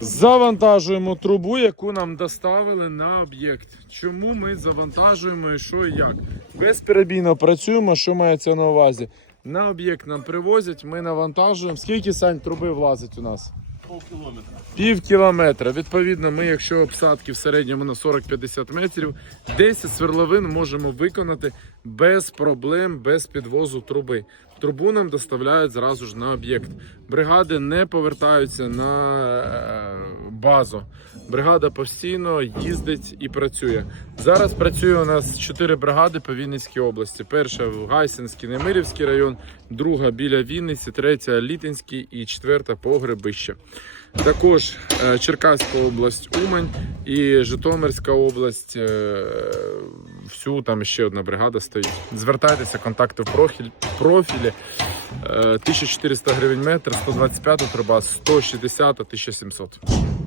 Завантажуємо трубу, яку нам доставили на об'єкт. Чому ми завантажуємо і що і як? Безперебійно працюємо, що мається на увазі. На об'єкт нам привозять, ми навантажуємо. Скільки сань труби влазить у нас? Пів кілометра. Відповідно, ми, якщо обсадки в середньому на 40-50 метрів, 10 сверловин можемо виконати без проблем, без підвозу труби. Трубу нам доставляють зразу ж на об'єкт. Бригади не повертаються на е, базу. Бригада постійно їздить і працює. Зараз працює у нас 4 бригади по Вінницькій області. Перша в Гайсинський, Немирівський район, друга біля Вінниці, третя Літинський і четверта Погребище. Також е, Черкаська область, Умань і Житомирська область. е, Всю там ще одна бригада стоїть. Звертайтеся, контакти в профіль, профілі. Е, 1400 гривень метр, 125 труба, 160 1700.